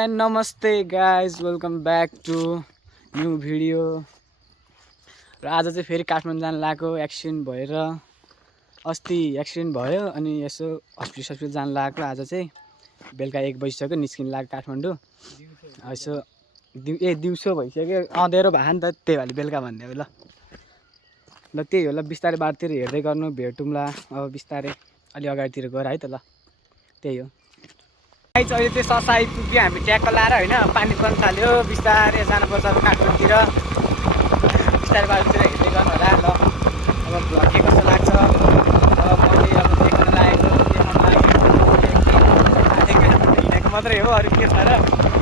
And नमस्ते guys, welcome back to new video. र आज चाहिँ फेरि काठमाडौँ जान लागेको एक्सिडेन्ट भएर। अस्ति एक्सिडेन्ट भयो अनि यसो हस्पिटल जान लागेको। आज चाहिँ बेलुका 1 बजिसक्यो निस्किन लाग्यो काठमाडौँ। यसो दिउँसो भइसक्यो, अँध्यारो भयो नि त, त्यही भएर बेलुका भन्दै हो। ल त्यही हो, ल बिस्तारै बाटोतिर हेर्दै गर्नु, भेटौँला अब बिस्तारै अलि अगाडितिर गएर है त। ल त्यही हो। अहिले चाहिँ ससा आइपुग्यो, हामी ट्याक्क लाएर होइन, पानी पर्न थाल्यो। बिस्तारै जानुपर्छ अब काठमाडौँतिर, बिस्तारै बाटोतिर हेर्दै गर्नु होला। ल अब भ्लग के कस्तो लाग्छ, अब मैले अब देख्न लागेको हिँडेको मात्रै हो, अरू के छ र,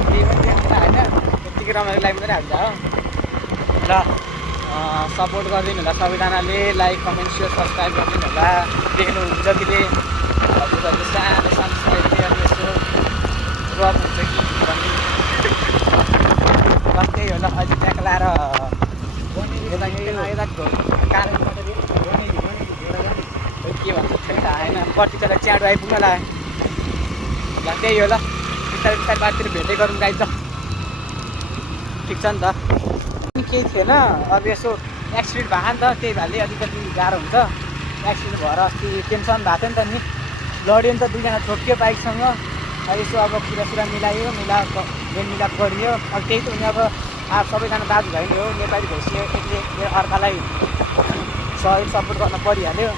केही पनि देख्छ होइन। त्यत्तिकै रमाइलो लागि मात्रै हाल्छ हो। ल सपोर्ट गरिदिनु होला सबैजनाले, लाइक कमेन्ट सेयर सब्सक्राइब गरिदिनु होला। देख्नुहुन्छ जतिले हजुरहरूले सानो सब्सक्राइब गरेर यसो ड्रप हुन्छ कि भन्ने। त्यही होला, अहिले ट्याक लाएर के भन्छ थाहा होइन, कतिजना च्याडो आइपुग्न लाग्यो। ल त्यही हो, ल बिस्तारै बिस्तारै बाटोतिर भेट्दै गरौँ गाई त, ठिक छ नि त। केही थिएन, अब यसो एक्सिडेन्ट भयो नि त, त्यही भएर अलिकति गाह्रो हुन्छ। एक्सिडेन्ट भएर अस्ति टेन्सन भएको थियो नि त, नि लड्यो नि त, दुईजना ठोक्यो बाइकसँग। यसो अब कुरा मिलायो, मिलाप गरियो। अब त्यही त हुने, अब सबैजना दाजुभाइ हो, नेपाली भएपछि एकले अर्कालाई सहयोग सपोर्ट गर्न परिहाल्यो।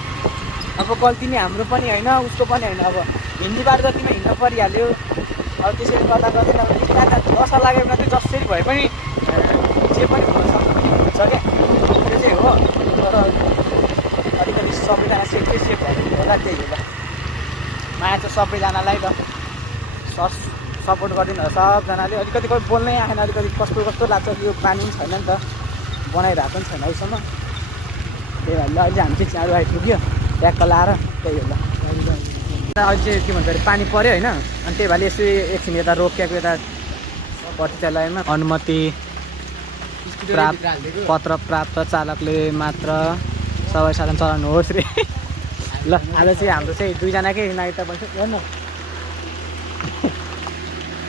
अब गल्ती नै हाम्रो पनि होइन, उसको पनि होइन, अब हिन्दी बाटो जतिमा हिँड्न परिहाल्यो। अब त्यसरी गर्दा गर्दै अब बिस्तारै दशा लागेको मात्रै जसरी भए पनि जे पनि हुन्छ क्या, त्यो चाहिँ हो। तर अलिकति सबैजना सेफ भयो होला, त्यही हो। ल माया चाहिँ सबैजनालाई ल सपोर्ट गरिदिनु होला सबजनाले। अलिकति कोही बोल्नै आएन, अलिकति कस्तो लाग्छ, यो पानी पनि छैन नि त, बनाइरहेको पनि छैन अहिलेसम्म। त्यही भएर अहिले हामी चाहिँ चाँडो आइपुग्यो ट्याक्क लाएर, त्यही हो। ल अहिले चाहिँ के भन्छ अरे पानी पऱ्यो होइन, अनि त्यही भएर यसो एकछिन यता रोकिएको, यता पतिचालयमा अनुमति पत्र प्राप्त चालकले मात्र सबै साधन चलाउनुहोस् रे। ल आज चाहिँ हाम्रो चाहिँ दुईजनाकै नागरिकता बन्छ, हेर्नु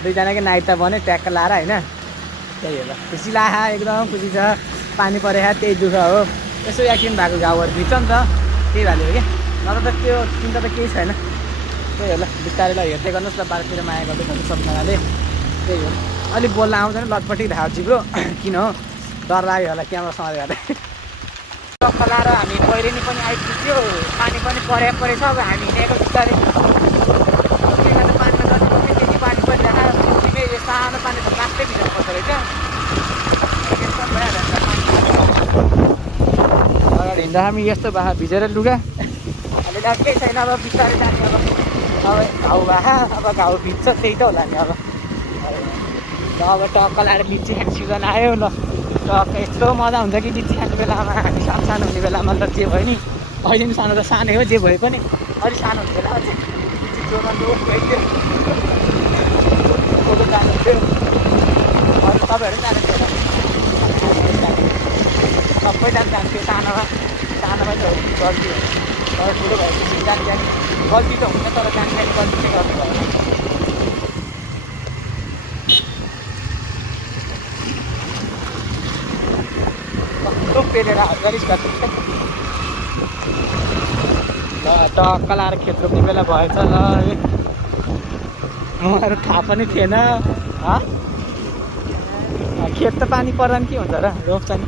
दुईजनाकै नागरिकता बन्यो ट्याक्क लाएर होइन। त्यही हो। ल खुसी लाग्यो, एकदम खुसी छ। पानी परेको त्यही दुःख हो, यसो एक्सिडेन्ट भएको गाउँहरू भित्र नि त, त्यही भएर हो क्या, नत्र त त्यो चिन्ता त केही छैन। त्यही हो। ल बिस्तारै ल हेर्दै गर्नुहोस्, ल बाटोतिर माया गर्दै गर्नु सबजनाले। त्यही हो, अलिक बोल्न आउँदैन, लटपटी धाउ जिब्रो किन हो, डर लाग्यो होला क्यामेरा समातेर। टक्क लाएर हामी पहिरिनी पनि आइपुग्यो, पानी पनि परेछ। अब हामी हिँडेको बिस्तारै पानीमा जति त्यति पानी परिरहेको, यो सानो पानी त लास्टै भित्र पर्दो रहेछ। अगाडि हिँड्दा हामी यस्तो भयो, भिजेर लुगा अहिले केही छैन। अब बिस्तारै जाने, अब घाउ भए, अब घाउ भिज्छ, त्यही त होला नि। अब टक्क लाएर लिची खाने सिजन आयो। ल टक्क यस्तो मजा हुन्छ कि लिची खाने बेलामा, हामी सानो हुने बेलामा त जे भयो नि, अहिले पनि सानो त सानै हो, जे भए पनि अलिक सानो हुन्छ होला। अझै लिची चोर्न गइदियो, फोटो जानुहुन्थ्यो, अरू तपाईँहरू पनि जानुहुन्थ्यो होला, सबैजना जान्थ्यो। सानोमा चाहिँ गल्ती हो, तर ठुलो भएपछि जाने गल्ती त हुँदैन, तर जाने गल्ती चाहिँ गर्नु भयो। पेलेर गरिस् ल टक्क लाएर खेत रोप्ने बेला भएछ। ल उहाँहरू थाहा पनि थिएन, खेत त पानी पर्दा नि के हुन्छ र, रोप्छ नि।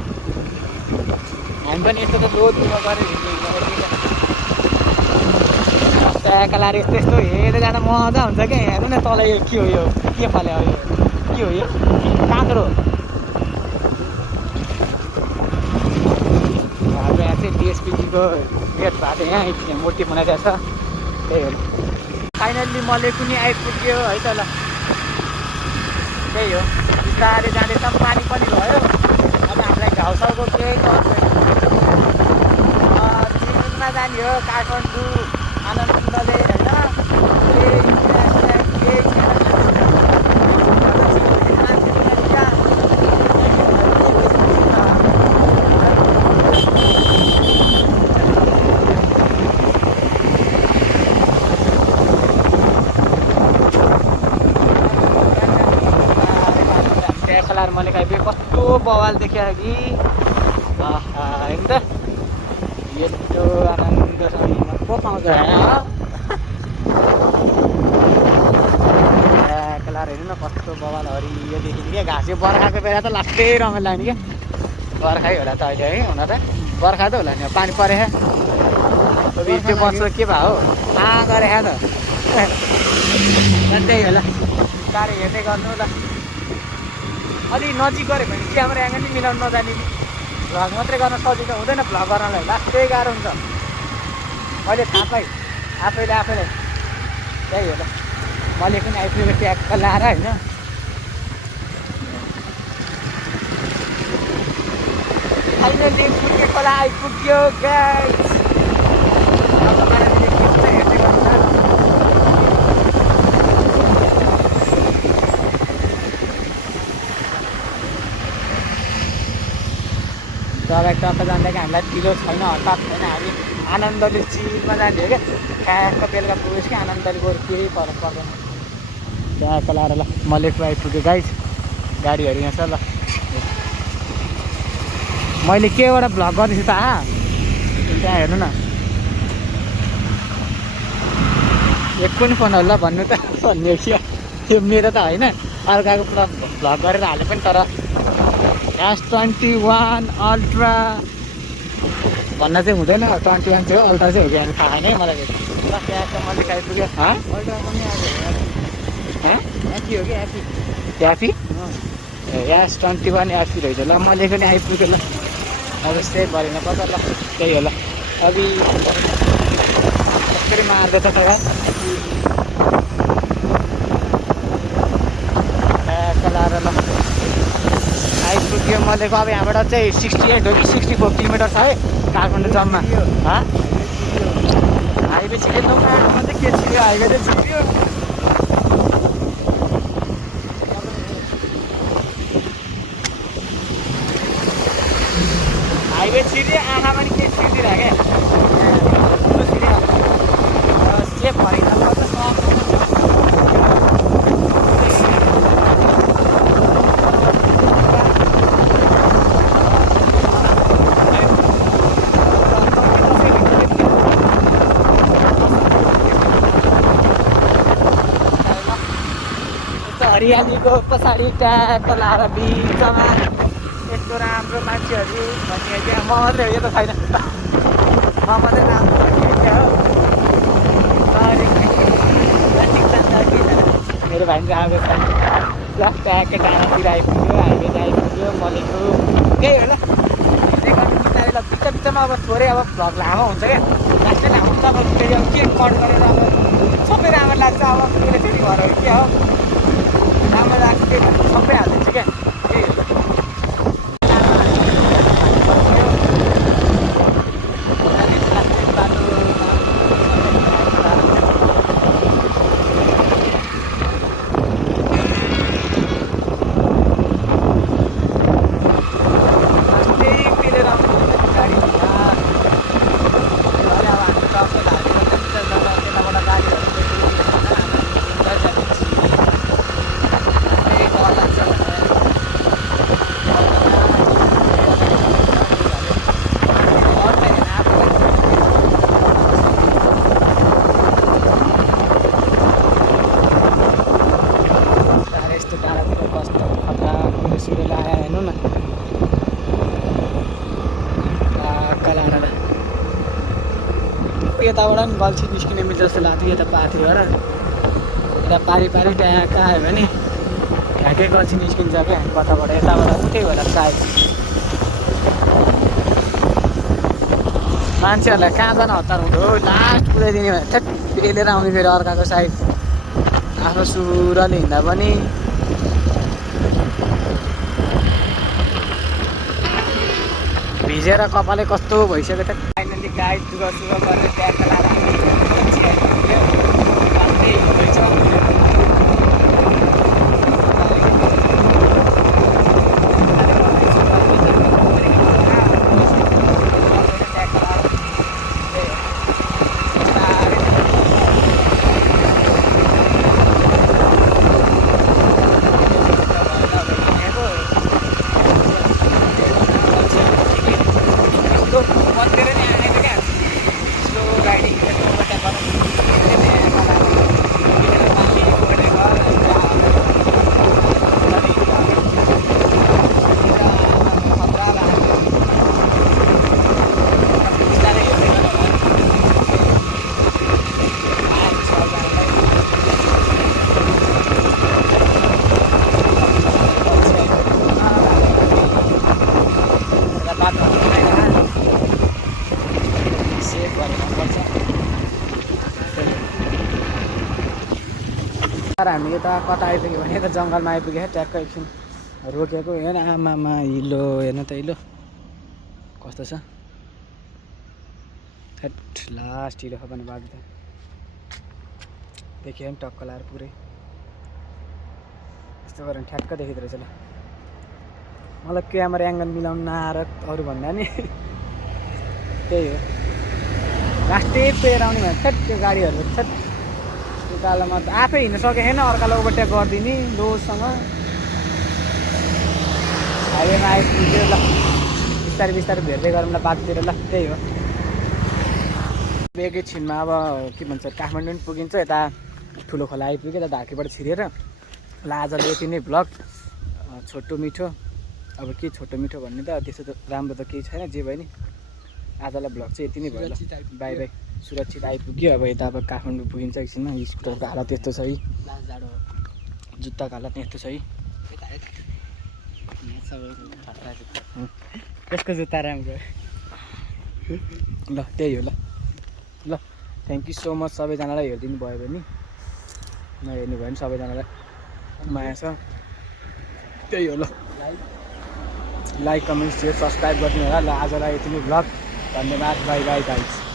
हामी पनि यस्तो त रोडमा गरेर ट्याक्क लाएर यस्तो हेर्दै जाँदा मजा हुन्छ क्या। हेर्नु न तल, यो के हो, यो के फल्यो, यो के हो, यो काँक्रो। हाम्रो यहाँ चाहिँ डिएसपिजीको गेट भएको थियो, यहाँ मूर्ति बनाइरहेको छ। त्यही हो। फाइनल्ली मलेकुनी आइपुग्यो है त। ल त्यही हो, बिस्तारै जाँदैछ, पानी पनि भयो। अब हामीलाई घाउसाउको केही चिनमा जाने हो, काठमाडौँ आनन्दले होइन, केही छैन। बवाल देखियो कि हेर्नु त यस्तो आनन्दसँग पो पाउँछ कलार हेर्नु न कस्तो बवाल हरियो देखिने क्या घाँस। यो बर्खाको बेला त लास्टै रमाइलो लाग्ने क्या। बर्खै होला त अहिले है, हुन त बर्खा त होला नि, पानी परे त्यो वर्ष के भयो गरे त त्यही होला। तारे हेर्दै गर्नु ल। अलि नजिक गऱ्यो भने क्यामेरा एङ्गल नि मिलाउनु नजाने भ्लग मात्रै गर्न सजिलो हुँदैन, भ्लग गर्नलाई लास्टै गाह्रो हुन्छ। मैले थाहा पाएँ आफैले त्यही होला। मैले पनि आइपुगेको ट्याक्क लाएर होइन फाइनली पुग्ने खोला आइपुग्यो गाइस। टक्क जाँदाखेरि हामीलाई ढिलो छैन, हतार छैन, हामी आनन्दले चिलमा जाने हो क्या। ठ्याक्क बेलुका पुगेपछि कि आनन्दले गएर केही फरक पर्दैन। ट्याक्क लाएर ल मलेकमा आइपुग्यो गाइस। गाडीहरू यहाँ छ ल। मैले केबाट भ्लग गर्दैछु त त्यहाँ हेर्नु न। एक पनि फोन होला भन्नु त भन्ने कि यो मेरो त होइन, अर्काको भ्लग गरेर हाले पनि। तर S21 अल्ट्रा भन्न चाहिँ हुँदैन, 21 चाहिँ हो, अल्ट्रा चाहिँ हो कि थाहा छैन है मलाई। त्यहाँ मैले आइपुग्यो। अल्ट्रा पनि एफी हो कि एफी S21 एफी रहेछ ल। मैले पनि आइपुग्यो ल। अवश्य भरेन पर्छ ल, त्यही होला। अघि कसरी मार्दैछ तर लाएर ल आइपुग्यो मलेको। अब यहाँबाट चाहिँ 68 हो कि 64 किलोमिटर छ है काठमाडौँ जम्मा। हाइवे छिर्यो चाहिँ के छिर्यो, हाइवे चाहिँ छिर्यो। हाइवे छिर्यो, आँखामा नि के छिरिदिरहेको क्या सेफ भरेन पर्छ। हरियालीको पछाडि ट्याक्क लाएर बिचमा यस्तो राम्रो मान्छेहरू भन्ने क्या। म मात्रै हो यो त छैन, म मात्रै राम्रो भन्ने क्या हो। मेरो भाइ चाहिँ आएको छैन ल। ट्याक्क डाँडातिर आइपुग्यो, हाइवे आइपुग्यो मलेको। त्यही हो ल। बिस्तारै ल, बिचमा अब थोरै अब भ्लग लामो हुन्छ क्या। लास्टै लामो हुन्छ। अब फेरि अब के कट गरेर अब सबै राम्रो लाग्छ। अब मेरो फेरि घरहरू के हो राम्रो लाग्छ त्यही भएर सबै हालिदिन्छ क्या। त्यही हो। यताबाट पनि गल्छी निस्किने मिल्छ जस्तो लाग्थ्यो। यता पाथीबाट यता पारी ट्याक्क आयो भने ढ्याकै गल्छी निस्किन्छ क्या कताबाट। यताबाट पनि त्यही होला सायद। मान्छेहरूलाई कहाँ जान हतार हुँदो लास्ट पुऱ्याइदिने भने ठ्याक पेलेर आउने फेरि अर्काको साइड। आफ्नो सुरले हिँड्दा पनि भिजेर कपालै कस्तो भइसक्यो त। फाइनली गाइड दुःख सुख गरेर ट्याक्क लाएर तर हामी यता कता आइपुग्यो भने यता जङ्गलमा आइपुग्यो ट्याक्क एकछिन रोकेको हेर्न आमामा हिलो हेर्न त हिलो कस्तो छ थेट लास्ट हिलो खपाउने बाटो त देखियो नि टक्क लाएर पुरै यस्तो गरेर ठ्याक्क देखिँदो रहेछ ल मलाई क्यामेरा एङ्गल मिलाउनु नआएर अरू भन्दा नि त्यही हो लास्टै पेर आउने भने थेट त्यो गाडीहरू थेट त्यो कालोमा त आफै हिँड्न सकेको छैन अर्कालाई ओभरटेक गरिदिने लोसँग हाइवेमा आइपुग्यो ल बिस्तारै बिस्तारै भेट्दै गरौँ ल बाटोतिर ल त्यही हो एकैछिनमा अब के भन्छ काठमाडौँ पनि पुगिन्छ यता ठुलो खोला आइपुग्यो यता ढाकीबाट छिरेर ल आजलाई यति नै भ्लग छोटो मिठो अब के छोटो मिठो भन्ने त त्यस्तो त राम्रो त केही छैन जे भयो नि आजलाई भ्लग चाहिँ यति नै भयो ल बाई बाई सुरक्षित आइपुग्यो अब यता अब काठमाडौँ पुगिन्छ एकछिनमा स्कुटरको हालत यस्तो छ है जुत्ताको हालत यस्तो छ है त्यसको जुत्ता राम्रो ल त्यही हो ल ल थ्याङ्क यू सो मच सबैजनालाई हेरिदिनु भयो भने नहेर्नु भयो भने सबैजनालाई माया छ त्यही हो ल लाइक कमेन्ट सेयर सब्सक्राइब गरिदिनु होला ल आजलाई यति नै भ्लग धन्यवाद बाई बाई गाइस